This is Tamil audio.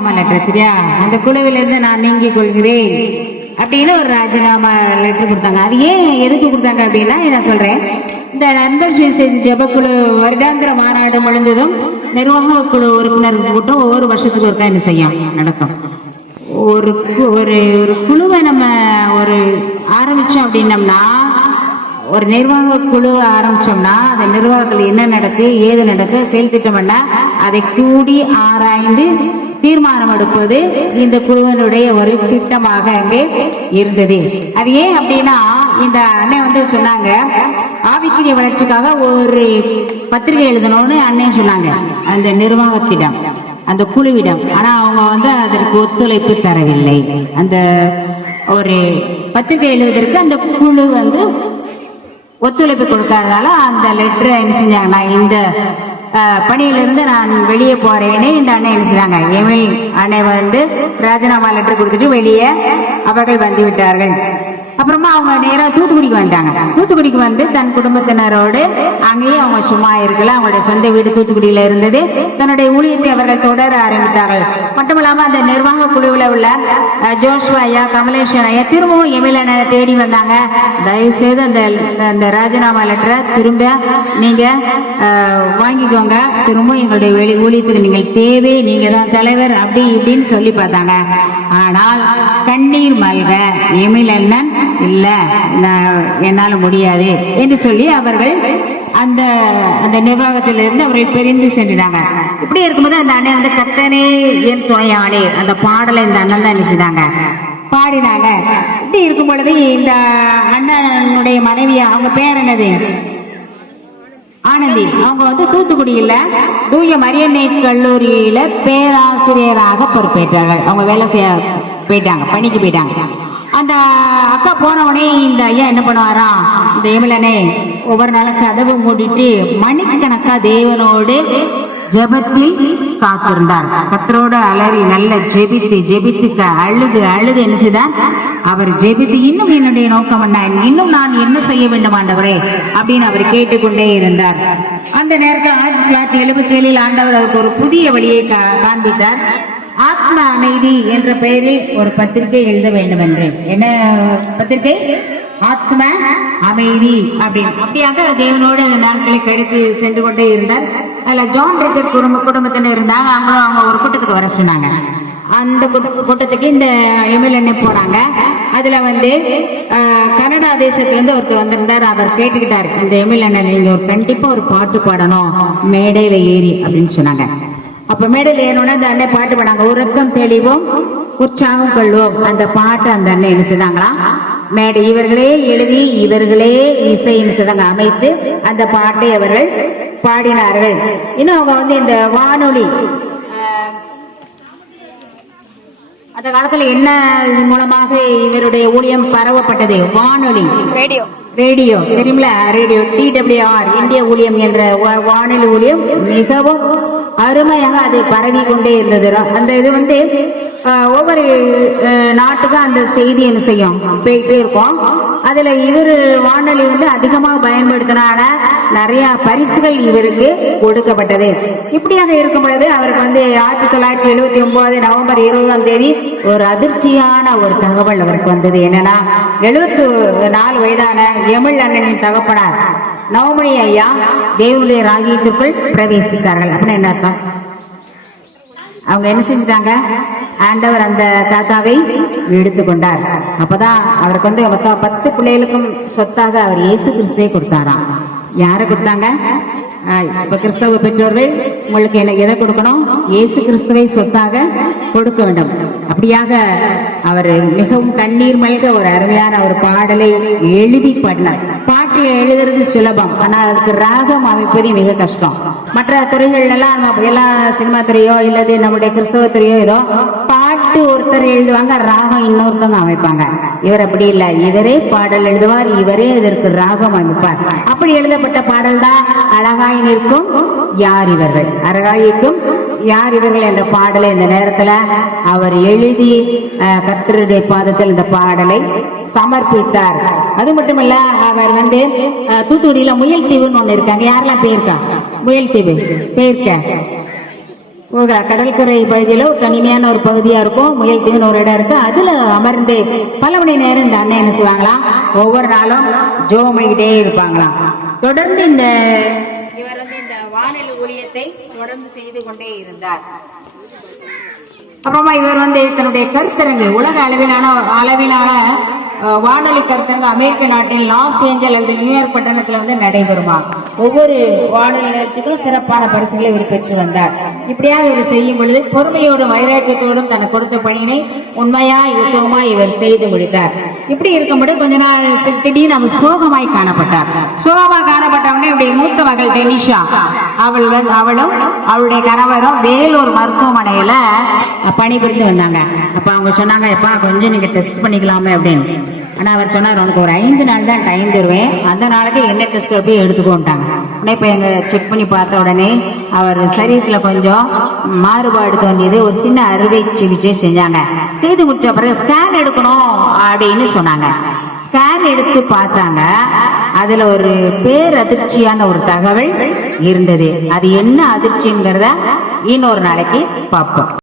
ராஜினாமா லெட்டர் சரியா? அந்த குழுவிலிருந்து நான் நீங்கிக் கொள்கிறேன். அப்படின்னு ஒரு ராஜினாமா லெட்டர் கொடுத்தாங்க. அது ஏன் எதுக்கு கொடுத்தாங்க அப்படின்னா நான் சொல்கிறேன் இந்த நண்பர் சுயசேஜ் ஜெபக்குழு வருடாந்திர மாநாடு முழுந்ததும் நிர்வாக குழு உறுப்பினர் கூட்டம் ஒவ்வொரு வருஷத்துக்கு ஒருக்கா என்ன செய்யும்? நடக்கும். ஒரு கு- ஒரு ஒரு குழுவை நம்ம ஒரு ஆரம்பித்தோம் அப்படின்னம்னா ஒரு நிர்வாக குழு ஆரம்பித்தோம்னா அந்த நிர்வாகத்தில் என்ன நடக்கு ஏது நடக்கு செயல் திட்டம்னா அதை கூடி ஆராய்ந்து தீர்மானம் எடுப்பது இந்த குழுவினுடைய ஒரு திட்டமாக அங்கே இருந்தது. அது ஏன் அப்படின்னா இந்த அண்ணன் வந்து சொன்னாங்க ஆவிக்குரிய வளர்ச்சிக்காக ஒரு பத்திரிகை எழுதணும்னு அண்ணன் சொன்னாங்க. அந்த நிர்வாகத்திடம் அந்த குழுவிடம். ஆனா அவங்க வந்து அதற்கு ஒத்துழைப்பு தரவில்லை. அந்த ஒரு பத்திரிகை எழுதுவதற்கு அந்த குழு வந்து ஒத்துழைப்பு கொடுக்காததால அந்த லெட்டரை என்ன செஞ்சாங்கன்னா இந்த பணியிலிருந்து நான் வெளியே போறேன்னு இந்த அண்ணன் என்ன செஞ்சாங்க எமில் அண்ணன் வந்து ராஜினாமா லெட்டர் கொடுத்துட்டு வெளியே அவர்கள் வந்து விட்டார்கள். அப்புறமா அவங்க நேராக தூத்துக்குடிக்கு வந்தாங்க தூத்துக்குடிக்கு வந்து தன் குடும்பத்தினரோடு அங்கேயே அவங்க சும்மா இருக்கல அவங்களுடைய சொந்த வீடு தூத்துக்குடியில் இருந்தது. தன்னுடைய ஊழியத்தை அவர்கள் தொடர ஆரம்பித்தார்கள். மட்டும் இல்லாமல் அந்த நிர்வாக குழுவில் உள்ள அஹ், ஜோஷ்வா ஐயா கமலேஷன் ஐயா திரும்பவும் எமிலனை தேடி வந்தாங்க. தயவுசெய்து அந்த அந்த ராஜினாமா லெட்டரை திரும்ப நீங்கள் வாங்கிக்கோங்க. திரும்பவும் எங்களுடைய வெளி ஊழியத்துக்கு நீங்கள் தேவை. நீங்கள் தான் தலைவர் அப்படி இப்படின்னு சொல்லி பார்த்தாங்க. ஆனால் கண்ணீர் மல்க எமிலண்ணன் இல்லை நான் முடியாது என்று சொல்லி அவர்கள் அந்த அந்த நிர்வாகத்திலிருந்து அவர்கள் பிரிந்து சென்றாங்க இப்படி இருக்கும்போது அந்த அண்ணன் வந்து கத்தனே என் துணையாளே. அந்த பாடலை இந்த அண்ணன் தான் என்ன செய்தாங்க? பாடினாங்க. இப்படி இருக்கும் பொழுது இந்த அண்ணனுடைய மனைவி அவங்க பேர் என்னது? ஆனந்தி. அவங்க வந்து தூத்துக்குடியில் தூய மரியன்னை கல்லூரியில் பேராசிரியராக பொறுப்பேற்றார்கள். அவங்க வேலை செய்ய போயிட்டாங்க பணிக்கு போயிட்டாங்க. அந்த அக்கா போன உடனே இந்த ஐயா என்ன பண்ணுவாராம் இந்த எமிலனே ஒவ்வொரு நாளும் கதவு மூடிட்டு மணிக்கணக்கா தேவனோடு ஜெபத்தில் காத்திருந்தார். கத்தரோடு அலறி நல்ல ஜெபித்து ஜெபித்துக்க அழுது அழுது என்ன செய்தார் அவர் ஜெபித்து இன்னும் என்னுடைய நோக்கம் என்ன? இன்னும் நான் என்ன செய்ய வேண்டும் ஆண்டவரே? அப்படின்னு அவர் கேட்டுக்கொண்டே இருந்தார். அந்த நேரத்தில் ஆயிரத்தி தொள்ளாயிரத்தி எழுபத்தி ஏழில் ஆண்டவர் அவருக்கு ஒரு புதிய வழியை கா- காண்பித்தார். ஆத்ம அமைதி என்ற பெயரில் ஒரு பத்திரிகை எழுத வேண்டும் என்று என்ன பத்திரிகை? ஆத்ம அமைதி அப்படின்னு அப்படியாக தேவனோடு அந்த நாட்களை கழித்து சென்று கொண்டே இருந்தார். அதுல ஜான் ரிச்சர்ட் குடும்ப குடும்பத்தினர் இருந்தாங்க. அவங்களும் அவங்க ஒரு கூட்டத்துக்கு வர சொன்னாங்க. அந்த கூட்ட- கூட்டத்துக்கு இந்த எம்எல்ஏ போனாங்க. அதுல வந்து கனடா தேசத்துலேருந்து ஒருத்தர் வந்திருந்தார். அவர் கேட்டுக்கிட்டார். இந்த எம்எல்ஏ நீங்க ஒரு கண்டிப்பா ஒரு பாட்டு பாடணும். மேடையில ஏறி அப்படின்னு சொன்னாங்க. அப்ப மேடையில் ஏறணும்னா அந்த அண்ணன் பாட்டு பாடாங்க உறக்கம் தெளிவோம் உற்சாகம் கொள்வோம். அந்த பாட்டு அந்த அண்ணன் என்ன செய்தாங்களாம் மேடை இவர்களே எழுதி இவர்களே இசைன்னு சொல்றாங்க அமைத்து அந்த பாட்டை அவர்கள் பாடினார்கள். இன்னும் அவங்க வந்து இந்த வானொலி அந்த காலத்துல என்ன மூலமாக இவருடைய ஊழியம் பரவப்பட்டது? வானொலி. ரேடியோ. ரேடியோ. தெரியுமில ரேடியோ டிடபிள்யூஆர் இந்திய ஊழியம் என்ற வானொலி ஊழியம் மிகவும் அருமையாக அது பரவி கொண்டே இருந்தது. அந்த இது வந்து ஒவ்வொரு நாட்டுக்கும் அந்த செய்தி என்ன செய்யும்? போயிட்டே இருக்கும். அதில் இவர் வானொலி வந்து அதிகமாக பயன்படுத்தினால நிறைய பரிசுகள் இவருக்கு கொடுக்கப்பட்டது. இப்படியாக இருக்கும் பொழுது அவருக்கு வந்து ஆயிரத்தி தொள்ளாயிரத்தி எழுபத்தி ஒன்பது நவம்பர் இருபதாம் தேதி ஒரு அதிர்ச்சியான ஒரு தகவல் அவருக்கு வந்தது. என்னன்னா எழுபத்து நாலு வயதான எமிழ் அண்ணனின் தகப்பனார் நவமணி ஐயா தேவனுடைய ராஜ்யத்திற்குள் பிரவேசித்தார்கள். அப்படின்னு என்ன அர்த்தம்? அவங்க என்ன செஞ்சுட்டாங்க? ஆண்டவர் அந்த தாத்தாவை எடுத்துக்கொண்டார். அப்பதான் அவருக்கு வந்து மொத்தம் பத்து பிள்ளைகளுக்கும் சொத்தாக அவர் இயேசு கிறிஸ்துவை கொடுத்தாராம். யாரை கொடுத்தாங்க? இப்ப கிறிஸ்தவ பெற்றோர்கள் உங்களுக்கு என்ன எதை கொடுக்கணும்? இயேசு கிறிஸ்துவை சொத்தாக கொடுக்க வேண்டும். அப்படியாக அவர் மிகவும் கண்ணீர் மல்க ஒரு அருமையான ஒரு பாடலை எழுதி பாடினார். பாட்டு எழுதுறது சுலபம் ஆனால் அதுக்கு ராகம் அமைப்பது மிக கஷ்டம். மற்ற துறைகள் எல்லாம் நம்ம எல்லா சினிமா துறையோ இல்லது நம்முடைய கிறிஸ்தவ துறையோ ஏதோ பாட்டு ஒருத்தர் எழுதுவாங்க ராகம் இன்னொருத்தவங்க அமைப்பாங்க. இவர் அப்படி இல்லை. இவரே பாடல் எழுதுவார் இவரே இதற்கு ராகம் அமைப்பார். அப்படி எழுதப்பட்ட பாடல் தான் அழகாய் நிற்கும் யார் இவர்கள்? அழகாயிக்கும் யார் இவர்கள் என்ற பாடலை இந்த நேரத்துல அவர் எழுதி அஹ், கர்த்தருடைய பாதத்தில் இந்த பாடலை சமர்ப்பித்தார். அது மட்டுமல்ல அவர் வந்து தூத்துக்குடியில முயல் தீவுன்னு ஒண்ணு இருக்காங்க. யாரெல்லாம் போயிருக்கா? முயல் தீவு. போயிருக்க கடற்கரை பகுதியில் ஒரு தனிமையான ஒரு பகுதியா இருக்கும் முயல் தீவுன்னு ஒரு இடம் இருக்கு. அதுல அமர்ந்து பல மணி நேரம் இந்த அண்ணன் என்ன செய்வாங்களாம் ஒவ்வொரு நாளும் ஜோம் பண்ணிக்கிட்டே இருப்பாங்களாம் தொடர்ந்து இந்த இவர் வந்து இந்த வானொலி ஊழியத்தை தொடர்ந்து செய்து கொண்டே இருந்தார். அப்புறமா இவர் வந்து தன்னுடைய கருத்தரங்கு உலக அளவிலான அளவிலான வானொலி கருத்தரங்கு அமெரிக்க நாட்டின் லாஸ் ஏஞ்சல் அல்லது நியூயார்க் பட்டணத்தில் வந்து நடைபெறுமா? ஒவ்வொரு வானொலி நிகழ்ச்சிக்கும் சிறப்பான பரிசுகளை இவர் பெற்று வந்தார். இப்படியாக இவர் செய்யும் பொழுது பொறுமையோடும் வைராக்கியத்தோடும் தனக்கு கொடுத்த பணியினை உண்மையாய் யுத்தமா இவர் செய்து முடித்தார். இப்படி இருக்கும்போது கொஞ்ச நாள் திடீர்னு அவர் சோகமாய் காணப்பட்டார். சோகமாக காணப்பட்டவனே இவருடைய மூத்த மகள் டெனிஷா அவள் அவளும் அவளுடைய கணவரும் வேலூர் மருத்துவமனையில் பணிபுரிந்து வந்தாங்க. அப்போ அவங்க சொன்னாங்க எப்பா கொஞ்சம் நீங்கள் டெஸ்ட் பண்ணிக்கலாமே அப்படின்னு. ஆனால் அவர் சொன்னார் உனக்கு ஒரு ஐந்து நாள் தான் டைம் தருவேன். அந்த நாளைக்கு என்ன டெஸ்ட் போய் எடுத்துக்கோன்ட்டாங்க உடனே இப்போ எங்கள் செக் பண்ணி பார்த்த உடனே அவர் சரீரத்தில் கொஞ்சம் மாறுபாடு தோன்றியது. ஒரு சின்ன அறுவை சிகிச்சை செஞ்சாங்க. செய்து முடிச்ச பிறகு ஸ்கேன் எடுக்கணும் அப்படின்னு சொன்னாங்க. ஸ்கேன் எடுத்து பார்த்தாங்க. அதுல ஒரு பேரதிர்ச்சியான ஒரு தகவல் இருந்தது. அது என்ன அதிர்ச்சிங்கிறத இன்னொரு நாளைக்கு பார்ப்போம்.